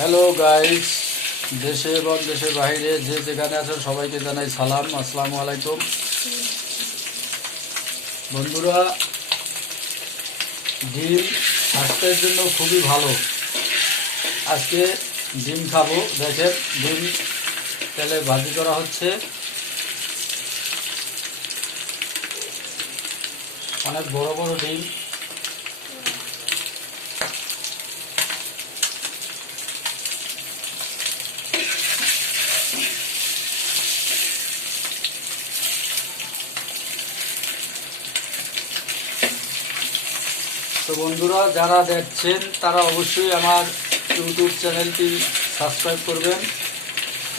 Hello guys, দেশে এবং দেশের বাইরে যে যেখানে আছেন সবাইকে জানাই সালাম, আসসালামু আলাইকুম। বন্ধুরা, ডিম স্বাস্থ্যের জন্য খুবই ভালো। আজকে ডিম খাবো। দেখেন, ডিম তেলে ভাজি করা হচ্ছে। অনেক বড় বড় ডিম। তো বন্ধুরা, যারা দেখছেন তারা অবশ্যই আমার ইউটিউব চ্যানেলটি সাবস্ক্রাইব করবেন,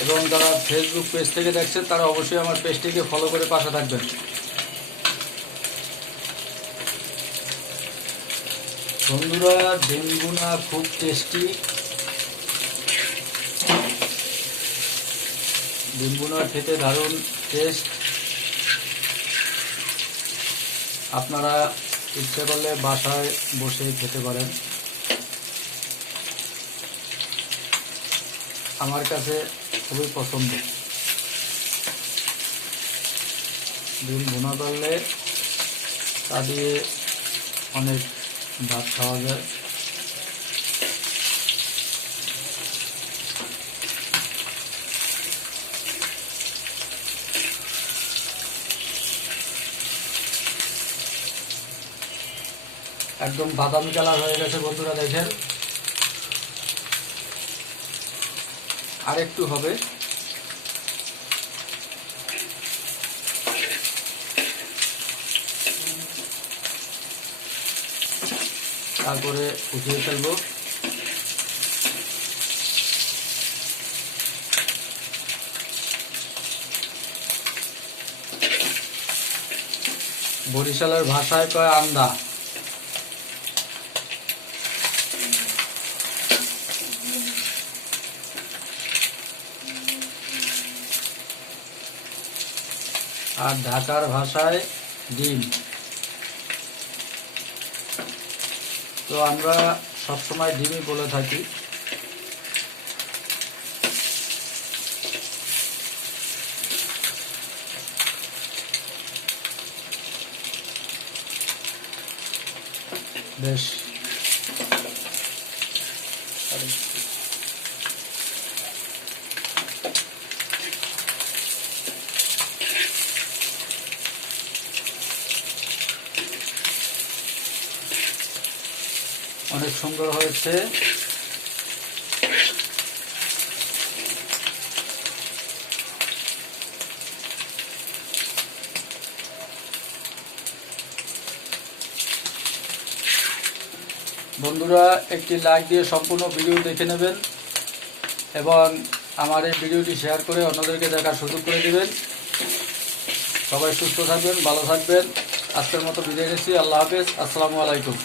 এবং যারা ফেসবুক পেজ থেকে দেখছেন তারা অবশ্যই আমার পেজটিকে ফলো করে পাশে থাকবেন। বন্ধুরা, ডিম ভুনা খুব টেস্টি। ডিম ভুনা খেতে দারুণ টেস্ট। আপনারা ইচ্ছে করলে বাসায় বসে খেতে পারেন। আমার কাছে খুবই পছন্দ। ডিম ভুনা করলে তা দিয়ে অনেক ভাত খাওয়া যায়। একদম বাদামি কালার হয়ে গেছে বন্ধুরা, দেখেন। আর একটু হবে। তারপরে উঠিয়ে ফেলবো। বরিশালের ভাষায় কয় আন্দা। আর ঢাকার ভাষায় ডিম। তো আমরা সবসময় ডিমই বলে থাকি। বেশ অনেক সুন্দর হয়েছে। বন্ধুরা, একটি লাইক দিয়ে সম্পূর্ণ ভিডিও দেখে নেবেন, এবং আমার এই ভিডিওটি শেয়ার করে অন্যদেরকে দেখার সুযোগ করে দেবেন। সবাই সুস্থ থাকবেন, ভালো থাকবেন। আজকের মতো বিদায় নিচ্ছি। আল্লাহ হাফেজ। আসসালামু আলাইকুম।